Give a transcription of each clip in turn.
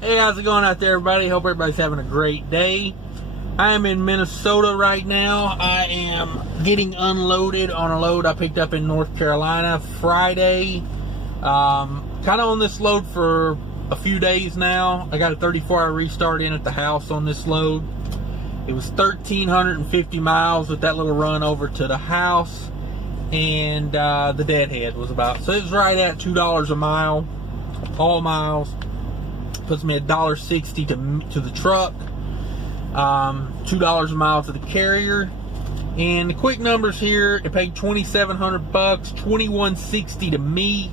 Hey, how's it going out there, everybody? Hope everybody's having a great day. I am in Minnesota right now. I am getting unloaded on a load I picked up in North Carolina Friday. Kind of on this load for a few days now. I got a 34-hour restart in at the house on this load. It was 1,350 miles with that little run over to the house. And the deadhead was about, so it was right at $2 a mile, all miles. Puts me at $1.60 to the truck, $2 a mile to the carrier. And the quick numbers here, it paid $2,700, $2,160 to me.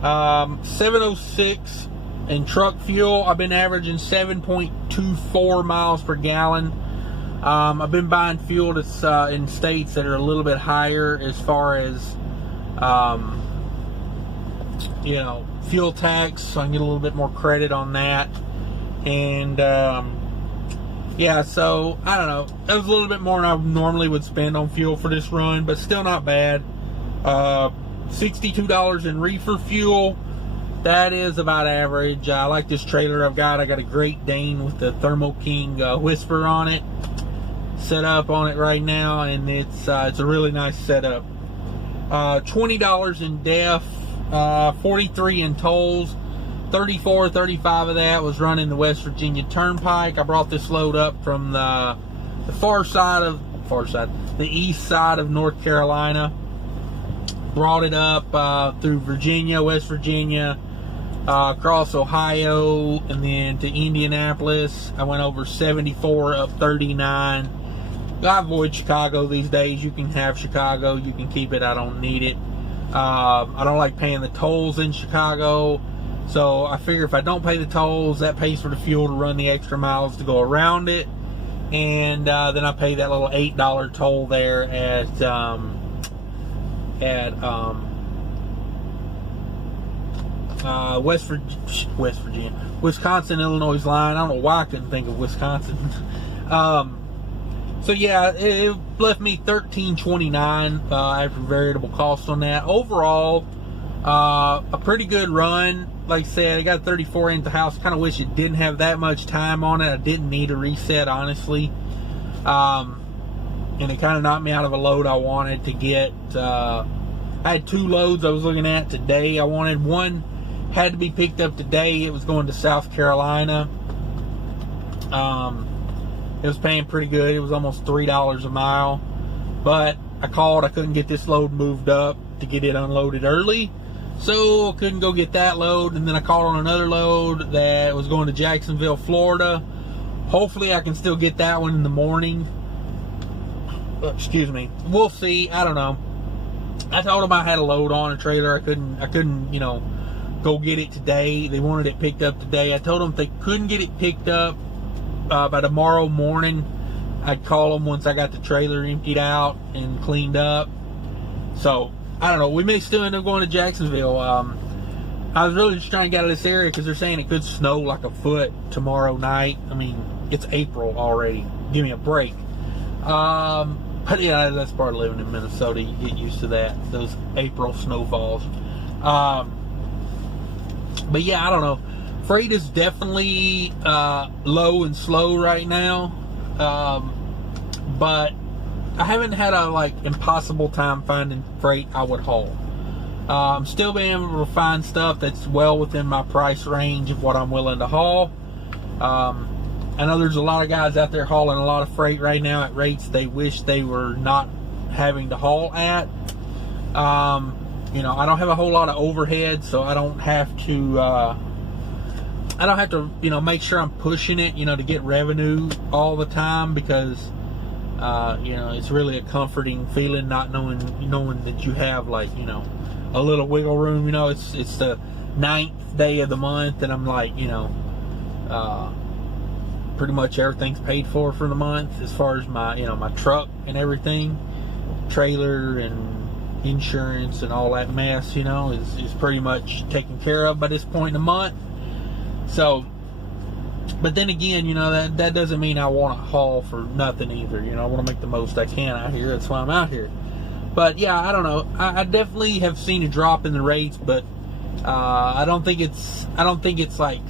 706 in truck fuel. I've been averaging 7.24 miles per gallon. I've been buying fuel that's in states that are a little bit higher as far as fuel tax, so I can get a little bit more credit on that. And yeah, so I don't know, that was a little bit more than I normally would spend on fuel for this run, but still not bad. $62 in reefer fuel, that is about average. I like this trailer I got a Great Dane with the Thermo King Whisper on it set up on it right now, and it's a really nice setup. $20 in def, 43 in tolls, 35 of that was running the West Virginia Turnpike. I brought this load up from the east side of North Carolina. Brought it up through Virginia, West Virginia, across Ohio, and then to Indianapolis. I went over 74 up 39. I avoid Chicago these days. You can have Chicago, you can keep it, I don't need it. I don't like paying the tolls in Chicago, so I figure if I don't pay the tolls, that pays for the fuel to run the extra miles to go around it, and then I pay that little $8 toll there at Wisconsin, Illinois line. I don't know why I couldn't think of Wisconsin. So yeah, it left me $13.29 after variable costs on that. Overall, a pretty good run. Like I said, I got 34 in the house. Kind of wish it didn't have that much time on it. I didn't need a reset, honestly. And it kind of knocked me out of a load I wanted to get. I had two loads I was looking at today. I wanted one, had to be picked up today. It was going to South Carolina. It was paying pretty good. It was almost $3 a mile. But I called. I couldn't get this load moved up to get it unloaded early. So I couldn't go get that load. And then I called on another load that was going to Jacksonville, Florida. Hopefully I can still get that one in the morning. Excuse me. We'll see. I don't know. I told them I had a load on a trailer. I couldn't, go get it today. They wanted it picked up today. I told them if they couldn't get it picked up by tomorrow morning, I'd call them once I got the trailer emptied out and cleaned up. So I don't know, we may still end up going to Jacksonville. I was really just trying to get out of this area because they're saying it could snow like a foot tomorrow night. I mean, it's April already, give me a break. But yeah, that's part of living in Minnesota. You get used to that, those April snowfalls. But yeah, I don't know. Freight is definitely low and slow right now, but I haven't had a impossible time finding freight I would haul. I'm still being able to find stuff that's well within my price range of what I'm willing to haul. I know there's a lot of guys out there hauling a lot of freight right now at rates they wish they were not having to haul at. I don't have a whole lot of overhead, so I don't have to make sure I'm pushing it, to get revenue all the time, because, it's really a comforting feeling not knowing that you have a little wiggle room. It's the 9th day of the month, and I'm pretty much everything's paid for the month as far as my, my truck and everything, trailer and insurance and all that mess, is pretty much taken care of by this point in the month. So, but then again, that doesn't mean I want to haul for nothing either. I want to make the most I can out here. That's why I'm out here. But yeah, I don't know. I definitely have seen a drop in the rates, but I don't think it's like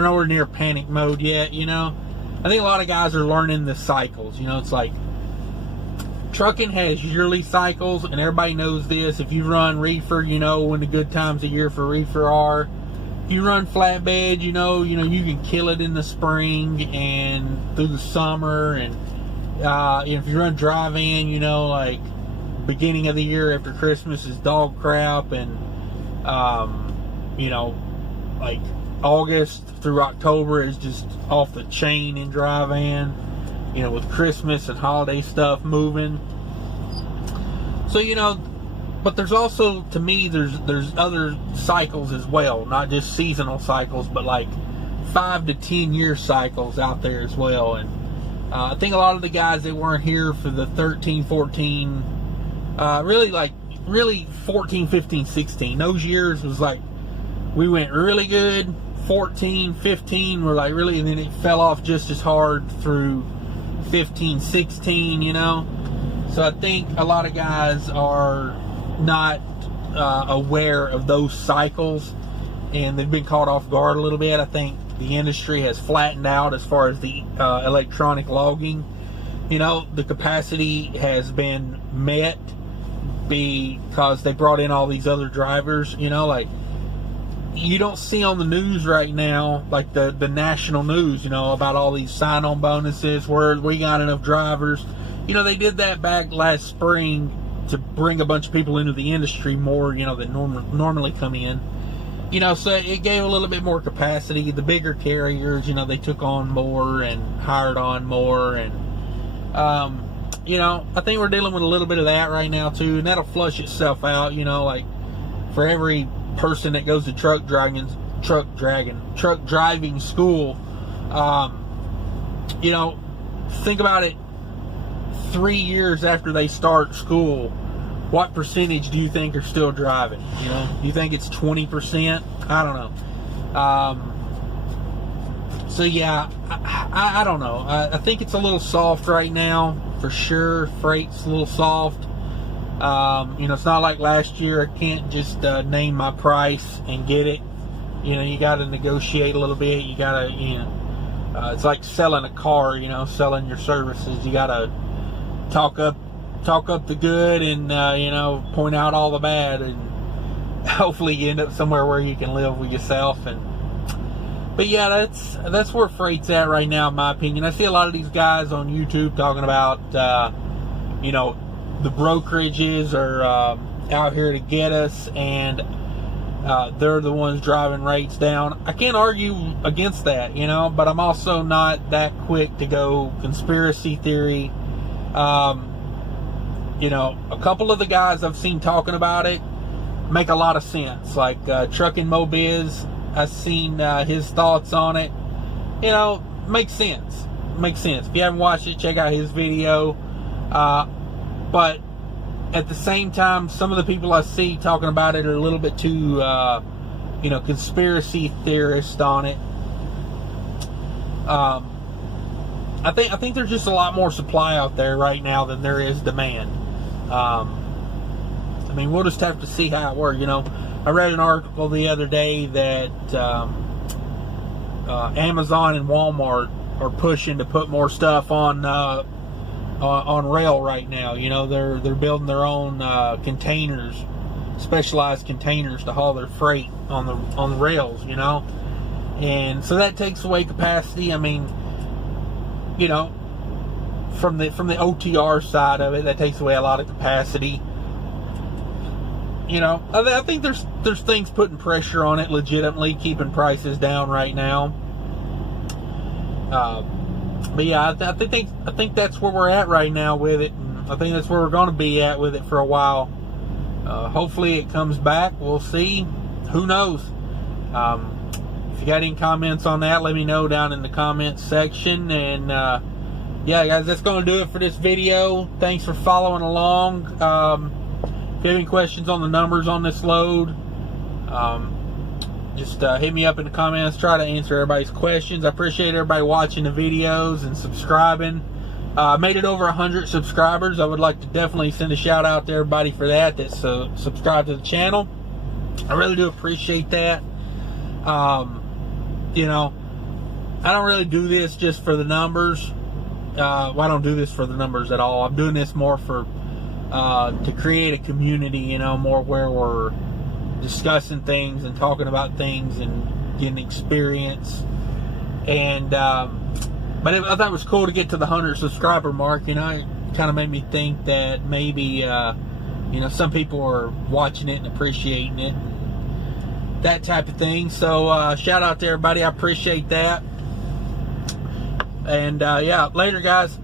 nowhere near panic mode yet. You know, I think a lot of guys are learning the cycles. You know, it's like trucking has yearly cycles, and everybody knows this. If you run reefer, you know when the good times of year for reefer are. If you run flatbed, you know you can kill it in the spring and through the summer, and if you run dry van, you know, like beginning of the year after Christmas is dog crap, and you know, like August through October is just off the chain in dry van, you know, with Christmas and holiday stuff moving. So, you know, but there's also, to me, there's other cycles as well, not just seasonal cycles, but like 5 to 10 year cycles out there as well. And I think a lot of the guys that weren't here for the 13, 14, really 14, 15, 16, those years was like, we went really good. 14, 15 were like really, and then it fell off just as hard through 15, 16, you know. So I think a lot of guys are not aware of those cycles, and they've been caught off guard a little bit. I think the industry has flattened out as far as the electronic logging. You know, the capacity has been met because they brought in all these other drivers. You know, like you don't see on the news right now, like the national news, you know, about all these sign-on bonuses where we got enough drivers. You know, they did that back last spring to bring a bunch of people into the industry more, you know, that normally come in. You know, so it gave a little bit more capacity. The bigger carriers, you know, they took on more and hired on more. And, you know, I think we're dealing with a little bit of that right now, too. And that'll flush itself out, you know, like for every person that goes to truck driving school, you know, think about it. 3 years after they start school, what percentage do you think are still driving? You know, you think it's 20%? I don't know. So yeah, I don't know. I think it's a little soft right now, for sure. Freight's a little soft. You know, it's not like last year. I can't just name my price and get it. You know, you got to negotiate a little bit. You got to, you know, it's like selling a car. You know, selling your services. You got to talk up the good and you know, point out all the bad, and hopefully you end up somewhere where you can live with yourself. But yeah, that's where freight's at right now, in my opinion. I see a lot of these guys on YouTube talking about you know, the brokerages are out here to get us, and they're the ones driving rates down. I can't argue against that, you know, but I'm also not that quick to go conspiracy theory. You know, a couple of the guys I've seen talking about it make a lot of sense. Like Trucking Mobiz, I've seen his thoughts on it. You know, makes sense. Makes sense. If you haven't watched it, check out his video. But at the same time, some of the people I see talking about it are a little bit too, you know, conspiracy theorist on it. I think there's just a lot more supply out there right now than there is demand. I mean, we'll just have to see how it works. You know, I read an article the other day that Amazon and Walmart are pushing to put more stuff on rail right now. You know, they're building their own containers, specialized containers to haul their freight on the rails. You know, and so that takes away capacity. I mean, you know, from the OTR side of it, that takes away a lot of capacity. You know, I think there's things putting pressure on it, legitimately keeping prices down right now. But yeah, I think that's where we're at right now with it, and I think that's where we're going to be at with it for a while. Hopefully it comes back. We'll see. Who knows? If you got any comments on that, let me know down in the comments section. And yeah, guys, that's going to do it for this video. Thanks for following along. If you have any questions on the numbers on this load, just hit me up in the comments. Try to answer everybody's questions. I appreciate everybody watching the videos and subscribing. Made it over 100 subscribers. I would like to definitely send a shout out to everybody for that's subscribed to the channel. I really do appreciate that. You know, I don't really do this just for the numbers. Well, I don't do this for the numbers at all. I'm doing this more for to create a community, you know, more where we're discussing things and talking about things and getting experience. And but I thought it was cool to get to the 100 subscriber mark. You know, it kind of made me think that maybe you know, some people are watching it and appreciating it, and that type of thing. So shout out to everybody. I appreciate that. And yeah, later guys.